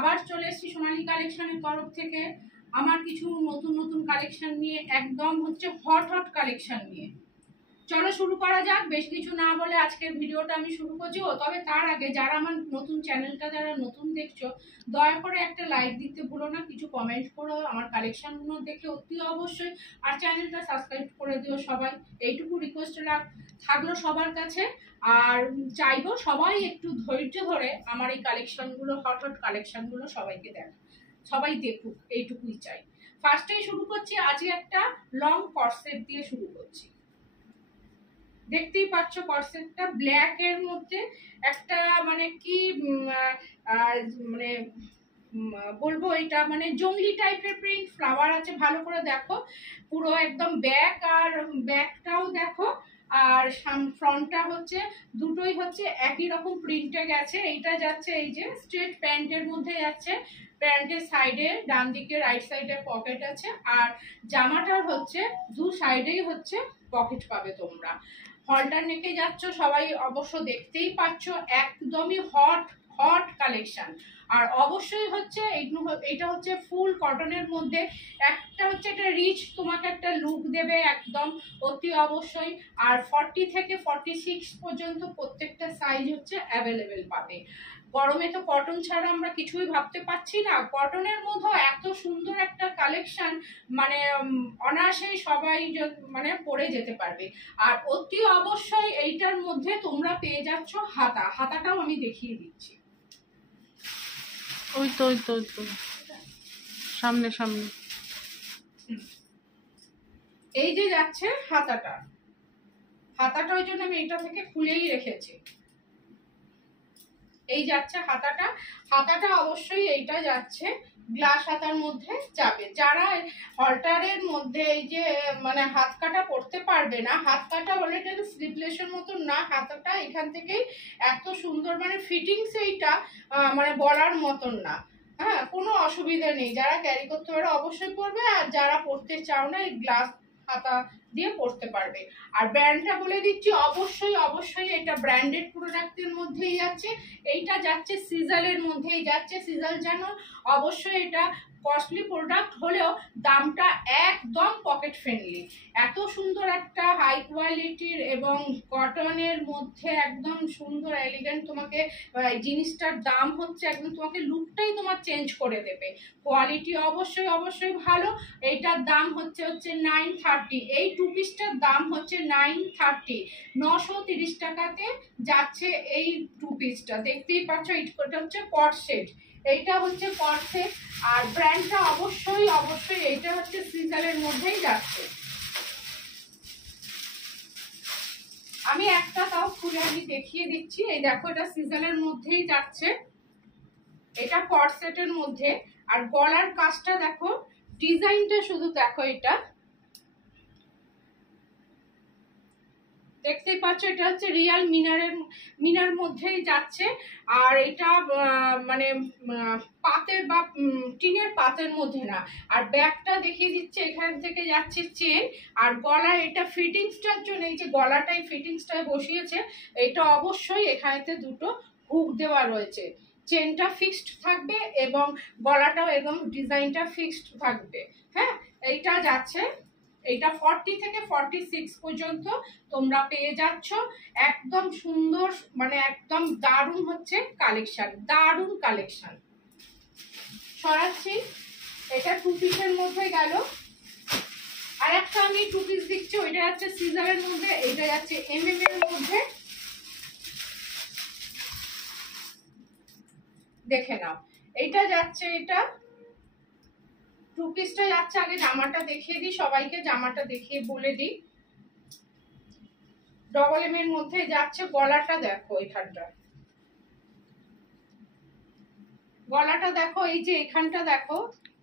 আবার চলে এসেছি সোনালী কালেকশনের তরফ থেকে আমার কিছু নতুন নতুন কালেকশন নিয়ে, একদম হচ্ছে হট হট কালেকশন নিয়ে। চলো শুরু করা যাক। বেশ কিছু না বলে আজকের ভিডিওটা আমি শুরু করছি। তবে তার আগে যারা আমার নতুন চ্যানেলটা যারা নতুন দেখছো, দয়া করে একটা লাইক দিতে ভুলো না, কিছু কমেন্ট করো আমার কালেকশনগুলো দেখে অতি অবশ্যই, আর চ্যানেলটা সাবস্ক্রাইব করে দিও সবাই। এইটুকু রিকোয়েস্ট থাকলো সবার কাছে। আর চাইবো সবাই একটু ধৈর্য ধরে আমার এই কালেকশনগুলো, হট হট কালেকশনগুলো সবাই দেখুক, এইটুকুই চাই। ফার্স্টেই শুরু করছি, আজকে একটা লং কর্সেট দিয়ে শুরু করছি। দেখতেই পাচ্ছ কর্সেটটা ব্ল্যাক এর মধ্যে একটা মানে কি মানে বলবো, এটা মানে জঙ্গলি টাইপের প্রিন্ট, ফ্লাওয়ার আছে, ভালো করে দেখো পুরো একদম ব্যাক, আর ব্যাকটাও দেখো, আর ফ্রন্টটা হচ্ছে দুটোই হচ্ছে একই রকম প্রিন্টে গেছে। এইটা যাচ্ছে এই যে স্ট্রেট প্যান্টের মধ্যে যাচ্ছে, প্যান্টের সাইডে ডান দিকে রাইট সাইডে পকেট আছে, আর জামাটার হচ্ছে দু সাইডেই হচ্ছে পকেট পাবে তোমরা। হলটার নেকে যাচ্ছ সবাই অবশ্য দেখতেই পাচ্ছ, একদমই হট হট কালেকশন। আর অবশ্যই হচ্ছে এটা হচ্ছে ফুল কটনের মধ্যে, একটা হচ্ছে একটা রিচ তোমাকে একটা লুক দেবে একদম অতি অবশ্যই। আর 40 থেকে 46 পর্যন্ত প্রত্যেকটা সাইজ হচ্ছে অ্যাভেলেবেল পাবে। গরমে তো কটন ছাড়া আমরা কিছুই ভাবতে পারছি না, কটনের মধ্যে এত সুন্দর একটা কালেকশন, মানে অনায়াসেই সবাই মানে পরে যেতে পারবে। আর অতি অবশ্যই এইটার মধ্যে তোমরা পেয়ে যাচ্ছ হাতাটাও আমি দেখিয়ে দিচ্ছি। ওই তো সামনে এই যে যাচ্ছে হাতাটা ওই জন্য আমি এটা থেকে খুলেই রেখেছি। এই যাচ্ছে হাতাটা অবশ্যই এইটা যাচ্ছে গ্লাস হাতার মধ্যে যাবে। যারা হলটারের মধ্যে এই যে মানে হাত কাটা পড়তে পারবে না, হাত কাটা হলে এটা স্লিপলেসের মতন না, হাতাটা এখান থেকেই এত সুন্দর মানে ফিটিংস, এইটা মানে বলার মতন না। হ্যাঁ, কোনো অসুবিধা নেই, যারা ক্যারি করতে পারে অবশ্যই পরবে, আর যারা পরতে চাও না এই গ্লাস হাতা দিয়ে পড়তে পারবে। আর ব্র্যান্ডটা বলে দিচ্ছি, অবশ্যই এটা ব্র্যান্ডেড প্রোডাক্টের মধ্যেই যাচ্ছে। এইটা যাচ্ছে সিজালের মধ্যেই যাচ্ছে। সিজাল যেন অবশ্যই এটা কস্টলি প্রোডাক্ট হলেও দামটা একদম পকেট ফ্রেন্ডলি। এত সুন্দর একটা হাই কোয়ালিটির এবং কটনের মধ্যে একদম সুন্দর এলিগেন্ট, তোমাকে জিনিসটার দাম হচ্ছে একদম তোমাকে লুকটাই তোমার চেঞ্জ করে দেবে। কোয়ালিটি অবশ্যই ভালো। এইটার দাম হচ্ছে 930। এই টু পিসটার দাম হচ্ছে 930, 930 টাকাতে যাচ্ছে এই টু পিসটা। দেখতেই পাচ্ছ এটা হচ্ছে কর্সেট, এইটা হচ্ছে কর্সেট। আর ব্র্যান্ডটা অবশ্যই এইটা হচ্ছে সিজালের মধ্যেই যাচ্ছে। আমি একটা তাও খুলে আমি দেখিয়ে দিচ্ছি। এই দেখো, এটা সিজালের মধ্যেই যাচ্ছে, এটা কর্সেটের মধ্যে। আর গলার কাজটা দেখো, ডিজাইনটা শুধু দেখো, এটা দেখতেই পাচ্ছ, এটা হচ্ছে রিয়াল মিনার মধ্যেই যাচ্ছে। আর এটা মানে পাতের বা টিনের পাতের মধ্যে না। আর ব্যাগটা দেখিয়ে দিচ্ছে, এখান থেকে যাচ্ছে চেন। আর গলা এটা ফিটিংসটার জন্য, এই যে গলাটাই ফিটিংসটাই বসিয়েছে, এটা অবশ্যই এখানেতে দুটো হুক দেওয়া রয়েছে। চেনটা ফিক্সড থাকবে এবং গলাটাও একদম ডিজাইনটা ফিক্সড থাকবে। হ্যাঁ, এইটা যাচ্ছে, এইটা 40 থেকে 46 পর্যন্ত তোমরা পেয়ে যাচ্ছ। একদম সুন্দর, মানে একদম দারুণ হচ্ছে কালেকশন। সরাচ্ছি, এটা টু পিসের মধ্যে গেল। আর একটা আমি টু পিস দিচ্ছি, ওইটা যাচ্ছে সিজারের মধ্যে, এইটা যাচ্ছে MM এর মধ্যে। দেখে নাও, এইটা যাচ্ছে, এটা টু পিসটা যাচ্ছে। আগে জামাটা দেখিয়ে দিই সবাইকে, জামাটা দেখিয়ে বলে দিই। ডবল এম এর মধ্যে যাচ্ছে। গলাটা দেখো, গলাটা দেখো, এই যে এখানটা দেখো,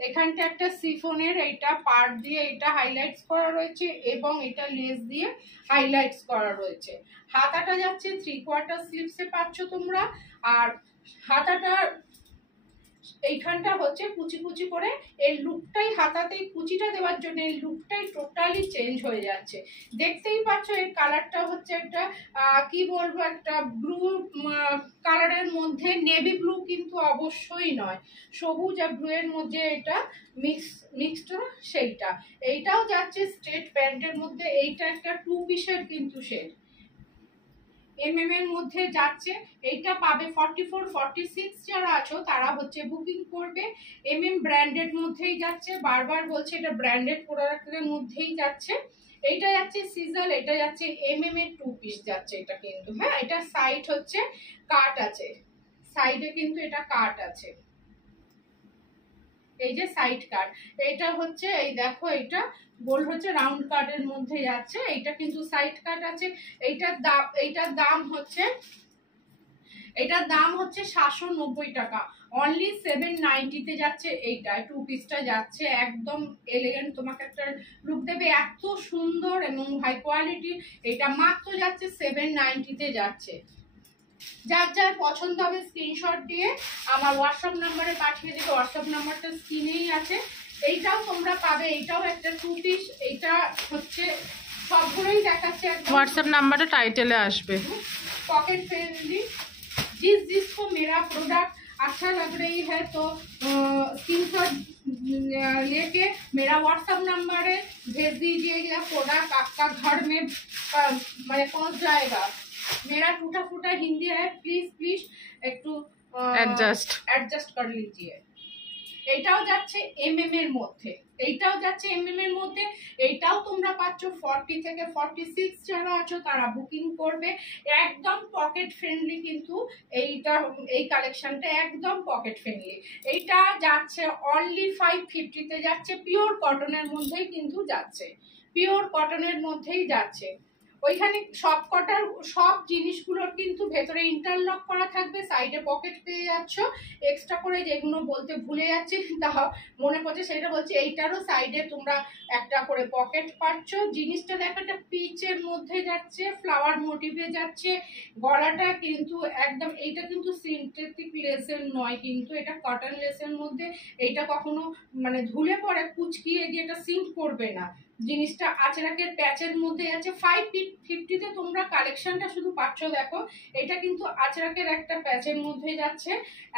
এখানটা একটা সিফনের এইটা পার্ট দিয়ে এটা হাইলাইটস করা রয়েছে এবং এটা লেস দিয়ে হাইলাইটস করা রয়েছে। হাতাটা যাচ্ছে 3/4 স্লিভসে পাচ্ছ তোমরা। আর হাতাটা এইখানটা হচ্ছে কুচি কুচি করে, এই লুকটাই হাতাতেই কুচিটা দেওয়ার জন্য এই লুকটাই টোটালি চেঞ্জ হয়ে যাচ্ছে। দেখতেই পাচ্ছ এর কালারটা হচ্ছে একটা কি বলবো, একটা ব্লু কালারের মধ্যে, নেভি ব্লু কিন্তু অবশ্যই নয়, সবুজ আর ব্লু এর মধ্যে এটা মিক্সড সেইটা। এইটাও যাচ্ছে স্ট্রেট প্যান্টের মধ্যে, এইটা একটা 2 পিসের কিন্তু শেড, এমএম এর মধ্যে যাচ্ছে। এইটা পাবে 44 46 যারা আছো তারা হচ্ছে বুকিং করবে। এমএম ব্র্যান্ডেড মধ্যেই যাচ্ছে, বারবার বলছে এটা ব্র্যান্ডেড প্রোডাক্টের মধ্যেই যাচ্ছে। এইটা যাচ্ছে সিজল, এটা যাচ্ছে এমএম এর 2 পিস যাচ্ছে এটা কিন্তু। হ্যাঁ, এটা সাইড হচ্ছে কাট আছে, সাইডে কিন্তু এটা কাট আছে, এই যে সাইড কাট। এটা হচ্ছে এই দেখো, এটা গোল হচ্ছে রাউন্ড কাটের মধ্যে যাচ্ছে, এইটা কিন্তু সাইড কাট আছে। এইটার দাম হচ্ছে 790 টাকা, অনলি 790 তে যাচ্ছে। এইটা 2 পিসটা যাচ্ছে, একদম এলিগেন্ট, তোমাকে একটা লুক দেবে, এত সুন্দর এবং হাই কোয়ালিটি। এটা মাত্র যাচ্ছে 790 তে যাচ্ছে। যার যার পছন্দ হবে স্ক্রিনশট দিয়ে আমার হোয়াটসঅ্যাপ নাম্বারে পাঠিয়ে দেবে, হোয়াটসঅ্যাপ নাম্বারটা স্ক্রিনেই আছে। এইটাও তোমরা পাবে, এইটাও একটা 2 পিস। এইটা হচ্ছে সবগুলোই দেখাচ্ছে, হোয়াটসঅ্যাপ নাম্বারটা টাইটেলে আসবে। पॉकेट फ्रेंडली, जिसको मेरा प्रोडक्ट अच्छा लग रही है तो स्क्रीनशॉट लेके मेरा व्हाट्सएप नंबर है, भेज दीजिएगा, प्रोडक्ट आपका घर में पहुंच जाएगा। मेरा टूटा फूटा हिंदी है, प्लीज एक एडजस्ट कर लीजिए। এইটাও যাচ্ছে এমএম এর মধ্যে, এইটাও যাচ্ছে এমএম এর মধ্যে। এইটাও তোমরা পাচ্ছ 40 থেকে 46 যারা আছো তারা বুকিং করবে। একদম পকেট ফ্রেন্ডলি কিন্তু এইটা, এই কালেকশনটা একদম পকেট ফ্রেন্ডলি। এইটা যাচ্ছে অনলি 550 তে যাচ্ছে, পিওর কটনের মধ্যেই কিন্তু যাচ্ছে, পিওর কটনের মধ্যেই যাচ্ছে। ওইখানে সব জিনিসগুলোর কিন্তু ভেতরে ইন্টারলক করা থাকবে, সাইডে পকেট পেয়ে যাচ্ছ। এক্সট্রা করে যেগুলো বলতে ভুলে যাচ্ছি তা মনে পড়ছে সেটা বলছি, এইটারও সাইডে তোমরা একটা করে পকেট পাচ্ছ। জিনিসটা দেখো, একটা পিচের মধ্যে যাচ্ছে, ফ্লাওয়ার মোটিভে যাচ্ছে। গলাটা কিন্তু একদম, এইটা কিন্তু সিনথেটিক লেসের নয়, কিন্তু এটা কটন লেসের মধ্যে। এইটা কখনো মানে ধুলে পরে কুচকিয়ে গিয়ে এটা সিঙ্ক করবে না। জিনিসটা আচরাকের প্যাচের মধ্যে আছে। 550 তে তোমরা কালেকশনটা শুধু পাচ্ছ, দেখো এটা কিন্তু আচরাকের একটা প্যাচের মধ্যে যাচ্ছে,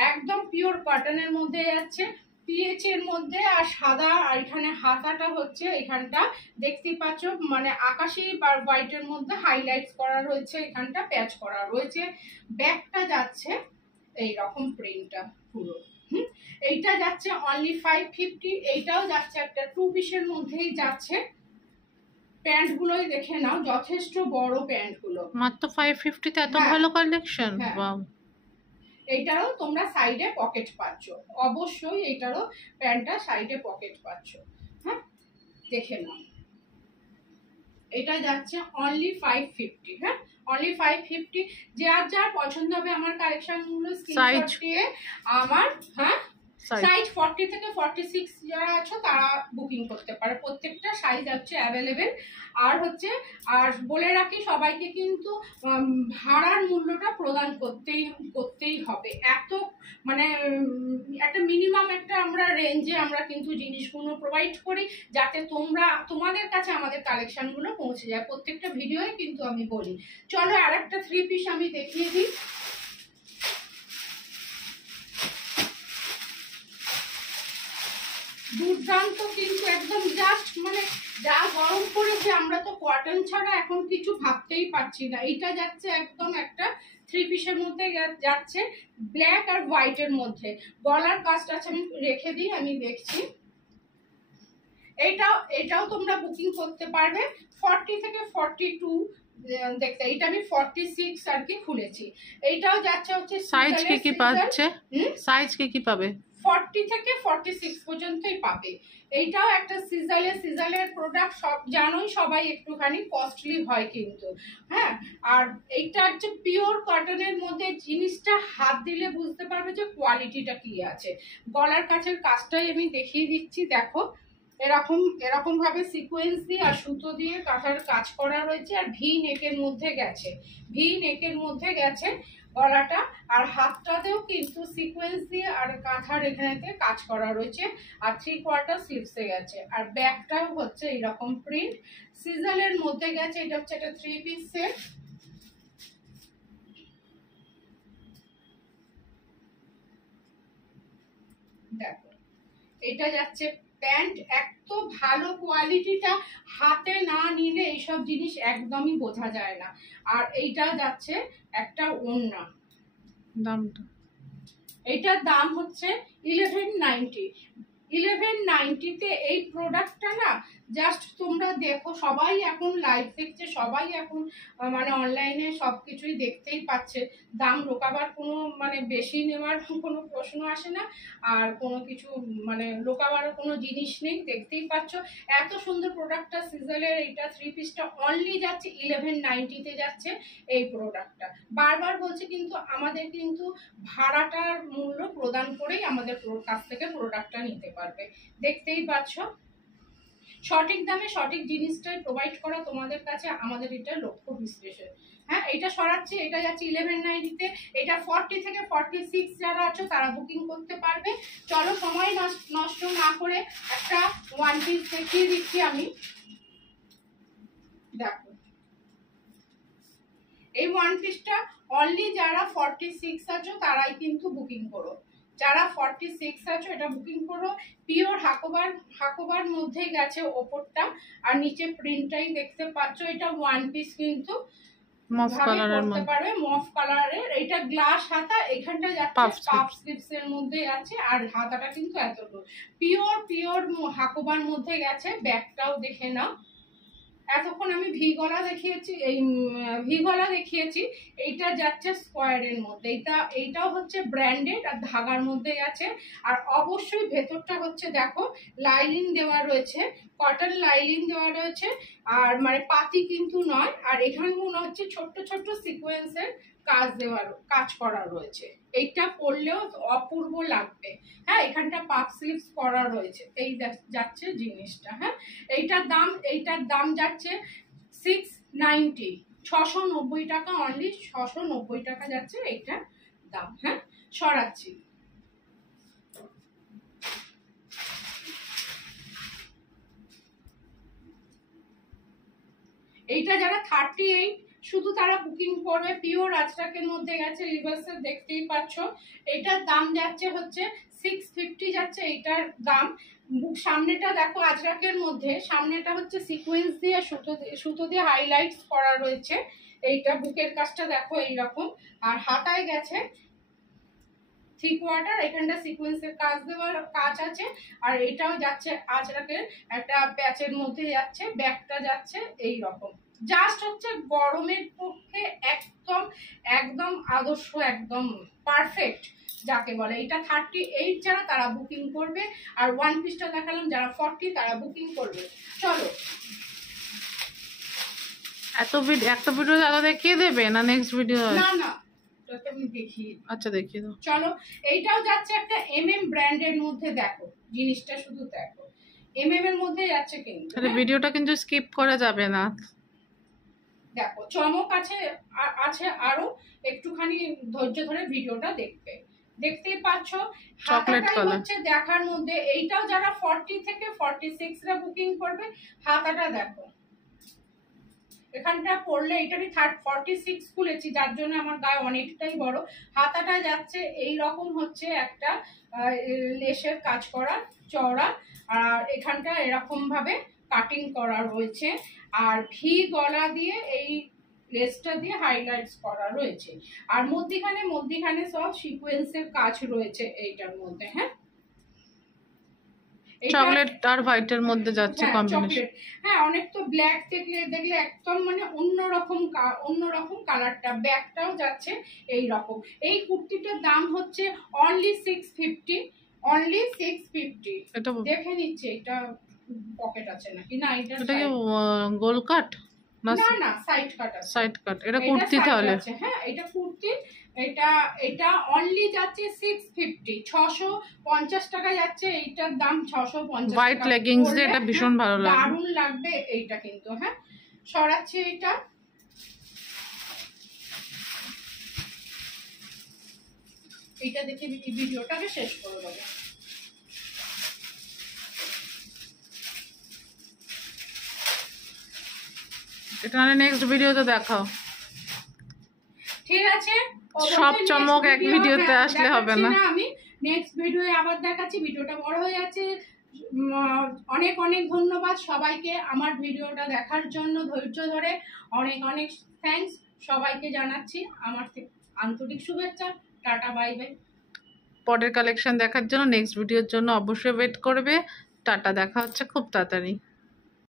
একদম পিওর কটনের মধ্যে যাচ্ছে, পিএচের মধ্যে। আর সাদা, আর এখানে হাতাটা হচ্ছে এখানটা দেখতে পাচ্ছ, মানে আকাশি বা হোয়াইটের মধ্যে হাইলাইটস করা রয়েছে, এখানটা প্যাচ করা রয়েছে। ব্যাকটা যাচ্ছে এই রকম প্রিন্টটা পুরো। এইটা যাচ্ছে অনলি 550। এইটাও যাচ্ছে একটা 2 পিসের মধ্যেই যাচ্ছে। প্যান্ট গুলোই দেখে নাও, যথেষ্ট বড় প্যান্ট গুলো, মাত্র 550 তে এত ভালো কালেকশন। ওয়াও, এইটারও তোমরা সাইডে পকেট পাচ্ছ, অবশ্যই এইটারও প্যান্টটা সাইডে পকেট পাচ্ছ। হ্যাঁ, দেখে নাও। এটা যাচ্ছে অনলি 550। হ্যাঁ, অনলি 550। যার পছন্দ হবে আমার কালেকশন গুলো স্ক্রিনশট দিয়ে আমার, হ্যাঁ, সাইজ 40 থেকে 46 যারা আছো তারা বুকিং করতে পারে। প্রত্যেকটা সাইজ হচ্ছে অ্যাভেলেবেল। আর বলে রাখি সবাইকে, কিন্তু ভাড়ার মূল্যটা প্রদান করতেই হবে। এত মানে একটা মিনিমাম একটা আমরা রেঞ্জে আমরা কিন্তু জিনিসগুলো প্রোভাইড করি, যাতে তোমাদের কাছে আমাদের কালেকশনগুলো পৌঁছে যায়। প্রত্যেকটা ভিডিওয়ে কিন্তু আমি বলি। চলো আর একটা 3 পিস আমি দেখিয়ে দিই। দুর্দান্ত কিন্তু একদম, জাস্ট মানে যা গরম পড়েছে, আমরা তো কটন ছাড়া এখন কিছু ভাবতেই পারছি না। এইটা যাচ্ছে একদম একটা 3 পিসের মধ্যে যাচ্ছে, ব্ল্যাক আর হোয়াইটের মধ্যে। গলার কাজটা আছে, আমি রেখে দিই, আমি দেখছি। এটাও তোমরা বুকিং করতে পারবে 40 থেকে 42 দেখতে। এটা আমি 46 আর কি খুলেছি। এইটাও যাচ্ছে হচ্ছে সাইজ কি পাচ্ছে, সাইজ কি পাবে 40 থেকে 46 পর্যন্তই পাবে। এইটাও একটা সিজালের প্রোডাক্ট, সব জানোই সবাই, একটুখানি কস্টলি হয় কিন্তু। হ্যাঁ, আর এইটা হচ্ছে পিওর কটনের মধ্যে, জিনিসটা হাত দিলে বুঝতে পারবে যে কোয়ালিটিটা কি আছে। গলার কাছের কাজটাই আমি দেখিয়ে দিচ্ছি, দেখো এরকম ভাবে সিকোয়েন্স দিয়ে আর সুতো দিয়ে কাঁথার কাজ করা রয়েছে। আর ভি নেকের মধ্যে গেছে, গলাটা, আর হাতটাতেও কিন্তু সিকোয়েন্স দিয়ে আর কাঁথার এখানেতে কাজ করা রয়েছে, আর 3/4 স্লিভসে গেছে, আর ব্যাকটাও হচ্ছে এইরকম প্রিন্ট সিজলের মধ্যে গেছে। এটা হচ্ছে একটা 3 পিস সেট। দেখো এটা যাচ্ছে প্যান্ট, এত ভালো কোয়ালিটিটা, হাতে না নিলে এইসব জিনিস একদমই বোঝা যায় না। আর এইটা যাচ্ছে একটা ওড়না, দামটা এইটার দাম হচ্ছে 1190। 1190-তে এই প্রোডাক্টটা না জাস্ট তোমরা দেখো, সবাই এখন লাইভ দেখছে, সবাই এখন মানে অনলাইনে সব কিছুই দেখতেই পাচ্ছে, দাম রোকাবার কোনো মানে বেশি নেওয়ার কোনো প্রশ্ন আসে না, আর কোনো কিছু মানে রোকাবার কোনো জিনিস নেই, দেখতেই পাচ্ছ এত সুন্দর প্রোডাক্টটা সিজলের। এইটা 3 পিসটা অনলি যাচ্ছে 1190-তে যাচ্ছে এই প্রোডাক্টটা। বারবার বলছে কিন্তু আমাদের কিন্তু ভাড়াটার মূল্য প্রদান করেই আমাদের কাছ থেকে প্রোডাক্টটা নিতে পারবে। দেখতেই পাচ্ছ সঠিক দামে সঠিক জিনিসটাই প্রোভাইড করা তোমাদের কাছে আমাদের এটা লক্ষ্য বিশ্লেষণ। হ্যাঁ, এটা সরাচ্ছি, এটা যাচ্ছে 1190-তে। এটা 40 থেকে 46 যারা আছো তারা বুকিং করতে পারবে। চলো সময় নষ্ট না করে একটা ওয়ান পিস দেখিয়ে দিচ্ছি আমি। দেখো এই ওয়ান পিসটা অনলি যারা 46 আছো তারাই কিন্তু বুকিং করো, যারা 46 আছো এটা বুকিং করো। পিওর হাকোবার মধ্যে গেছে ওপরটা, আর নিচে প্রিন্টটাই দেখতে পাচ্ছ। এটা ওয়ান পিস কিন্তু মফ কালারের মধ্যে পারবে, মফ কালারের। এটা গ্লাস হাতা, এখানটা যাচ্ছে পাফ স্লিভস এর মধ্যে আছে, আর হাতাটা কিন্তু এতটুকু পিওর হাকোবার মধ্যে গেছে। ব্যাকটাও দেখে নাও। এতক্ষণ আমি ভি গলা দেখিয়েছি, এইটা যাচ্ছে স্কোয়ারের মধ্যে। এইটাও হচ্ছে ব্র্যান্ডেড আর ধাগার মধ্যে আছে। আর অবশ্যই ভেতরটা হচ্ছে দেখো লাইনিং দেওয়া রয়েছে, কটন লাইনিং দেওয়া রয়েছে, আর মানে পাতি কিন্তু নয়। আর এখানে মনে হচ্ছে ছোট্ট ছোট্ট সিকোয়েন্সের কাজ করা রয়েছে। এইটা পরলেও অপূর্ব লাগবে। হ্যাঁ, এখানটা পাফ স্লিভস করা রয়েছে। এই যাচ্ছে জিনিসটা। হ্যাঁ, এইটার দাম যাচ্ছে 690, 690 টাকা, অনলি 690 টাকা যাচ্ছে এইটার দাম। হ্যাঁ, সরাচ্ছি। এইটা যারা 38 শুধু তারা বুকিং করবে, পিওর আজরাকের মধ্যে গেছে, রিভার্সে দেখতেই পাচ্ছ। এটার দাম যাচ্ছে হচ্ছে 650 যাচ্ছে এইটার দাম। সামনেটা দেখো আজরাকের মধ্যে, সামনেটা হচ্ছে সিকোয়েন্স দিয়ে সুতো দিয়ে হাইলাইটস করা রয়েছে। এইটা বুকের কাজটা দেখো এইরকম, আর হাতায় গেছে 3/4, এখানটা সিকোয়েন্সের কাজ আছে। আর এটাও যাচ্ছে আজরাকের একটা প্যাচের মধ্যে যাচ্ছে, ব্যাকটা যাচ্ছে এই রকম। জাস্ট হচ্ছে গরমের পক্ষে একদম একদম আদর্শ, একদম পারফেক্ট যাকে বলে। এটা 38 যারা তারা বুকিং করবে, আর ওয়ান পিসটা দেখালাম যারা 40 তারা বুকিং করবে। চলো একটা ভিডিও দাদা দেখিয়ে দেবে না নেক্সট ভিডিও? না আমি দেখি। আচ্ছা দেখিয়ে দাও। চলো এইটাও যাচ্ছে একটা MM ব্র্যান্ডের মধ্যে। দেখো জিনিসটা শুধু দেখো, MM এর মধ্যে যাচ্ছে কিন্তু। তাহলে ভিডিওটা কিন্তু স্কিপ করা যাবে না। দেখো চমক আছে আরো, একটুখানি ধৈর্য ধরে ভিডিওটা দেখতেই পাচ্ছ। হাতাটাই হচ্ছে দেখার মধ্যে। এইটাও যারা 40 থেকে 46 রা বুকিং করবে, হাতাটা দেখো এখানটা পড়লে, এটারই 46 খুলেছি যার জন্য আমার গায়ে অনেকটাই বড়। হাতাটা যাচ্ছে এই রকম, হচ্ছে একটা লেসের কাজ করা চওড়া, আর এখানটা এরকম ভাবে কাটিং করা রয়েছে, আর ভি গলা দিয়ে এই লেসটা দিয়ে হাইলাইটস করা রয়েছে, আর মধ্যিখানে সব সিকোয়েন্সের কাজ রয়েছে এইটার মধ্যে। হ্যাঁ, চকলেট আর হোয়াইটের মধ্যে যাচ্ছে কম্বিনেশন। হ্যাঁ, অনেক তো ব্ল্যাক দেখলে একদম মানে অন্যরকম কালারটা। ব্যাকটাও যাচ্ছে এই রকম। এই কুর্তিটার দাম হচ্ছে অনলি 650, অনলি 650। এটা দেখে নিচ্ছে এটা পকেট আছে নাকি না। এটা কি গোল কাট না, সাইড কাট আছে। সাইড কাট। এটা কুর্তি তাহলে? হ্যাঁ, এটা কুর্তি। এটা অনলি যাচ্ছে 650, 650 টাকা যাচ্ছে এইটার দাম। 650 হোয়াইট লেগিংস দিয়ে এটা ভীষণ ভালো লাগবে, দারুণ লাগবে এইটা কিন্তু। হ্যাঁ, সরাচ্ছি। এটা এইটা দেখে ভিডিওটাকে শেষ করে দেবো। এটা মানে নেক্সট ভিডিওতে দেখাও। ঠিক আছে, সব অবশ্যই চমক next এক video, ভিডিওতে হ্যাঁ, আসলে হবে দেখাচ্ছি না। আমি নেক্সট ভিডিওয়ে আবার দেখাচ্ছি। ভিডিওটা বড় হয়ে যাচ্ছে। অনেক অনেক ধন্যবাদ সবাইকে আমার ভিডিওটা দেখার জন্য, ধৈর্য ধরে অনেক অনেক থ্যাঙ্কস সবাইকে জানাচ্ছি আমার থেকে আন্তরিক শুভেচ্ছা। Tata, bye bye. পরের কালেকশন দেখার জন্য নেক্সট ভিডিওর জন্য অবশ্যই ওয়েট করবে। টাটা, দেখা হচ্ছে খুব তাড়াতাড়ি।